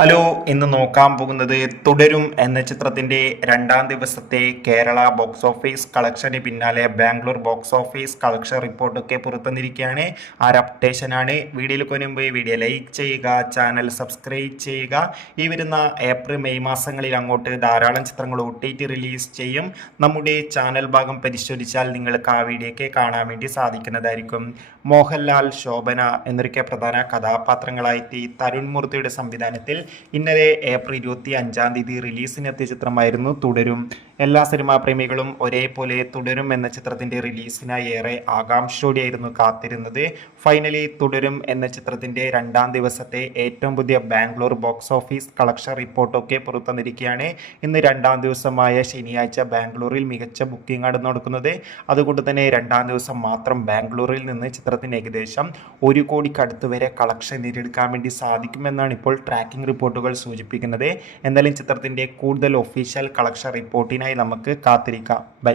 Hello, ഇന്ന് നോക്കാൻ പോകുന്നത് തുടരും എന്ന ചിത്രത്തിന്റെ രണ്ടാം ദിവസത്തെ കേരള ബോക്സ് ഓഫീസ് കളക്ഷന് പിന്നാലെ ബാംഗ്ലൂർ ബോക്സ് ഓഫീസ് കളക്ഷൻ റിപ്പോർട്ടൊക്കെ പുറത്തുവന്നിരിക്കുകയാണ്. അപ്ഡേഷനാണ്. വീഡിയോയിൽ മുൻപ് വീഡിയോ ലൈക്ക് ചെയ്യുക, ചാനൽ സബ്സ്ക്രൈബ് ചെയ്യുക. ഈ വരുന്ന ഏപ്രിൽ മെയ് മാസങ്ങളിൽ അങ്ങോട്ട് ധാരാളം ചിത്രങ്ങൾ OTT റിലീസ് ചെയ്യും. നമ്മുടെ ചാനൽ ഭാഗം പരിശോധിച്ചാൽ നിങ്ങൾക്ക് ആ വീഡിയോയൊക്കെ കാണാൻ വേണ്ടി സാധിക്കുന്നതായിരിക്കും. മോഹൻലാൽ, ശോഭന എന്നൊക്കെ പ്രധാന കഥാപാത്രങ്ങളായിട്ട് തരുൺ മൂർത്തിയുടെ സംവിധാനത്തിൽ ഇന്നലെ ഏപ്രിൽ 25 റിലീസിനെത്തിയ ചിത്രമായിരുന്നു തുടരും. എല്ലാ സിനിമാ പ്രേമികളും ഒരേപോലെ തുടരും എന്ന ചിത്രത്തിന്റെ റിലീസിനായി ഏറെ ആകാംക്ഷയോടെയായിരുന്നു കാത്തിരുന്നത്. ഫൈനലി തുടരും എന്ന ചിത്രത്തിന്റെ രണ്ടാം ദിവസത്തെ ഏറ്റവും പുതിയ ബാംഗ്ലൂർ ബോക്സ് ഓഫീസ് കളക്ഷൻ റിപ്പോർട്ടൊക്കെ പുറത്തുവന്നിരിക്കുകയാണ്. ഇന്ന് രണ്ടാം ദിവസമായ ശനിയാഴ്ച ബാംഗ്ലൂരിൽ മികച്ച ബുക്കിംഗ് ആണ് നടക്കുന്നത്. അതുകൊണ്ട് തന്നെ രണ്ടാം ദിവസം മാത്രം ബാംഗ്ലൂരിൽ നിന്ന് ചിത്രത്തിന് ഏകദേശം 1 കോടിക്കടുത്ത് വരെ കളക്ഷൻ നേടിയെടുക്കാൻ വേണ്ടി സാധിക്കുമെന്നാണ് ഇപ്പോൾ ട്രാക്കിംഗ് റിപ്പോർട്ടുകൾ സൂചിപ്പിക്കുന്നത്. എന്തായാലും ചിത്രത്തിന്റെ കൂടുതൽ ഒഫീഷ്യൽ കളക്ഷൻ റിപ്പോർട്ടിനായി നമുക്ക് കാത്തിരിക്കാം. ബൈ.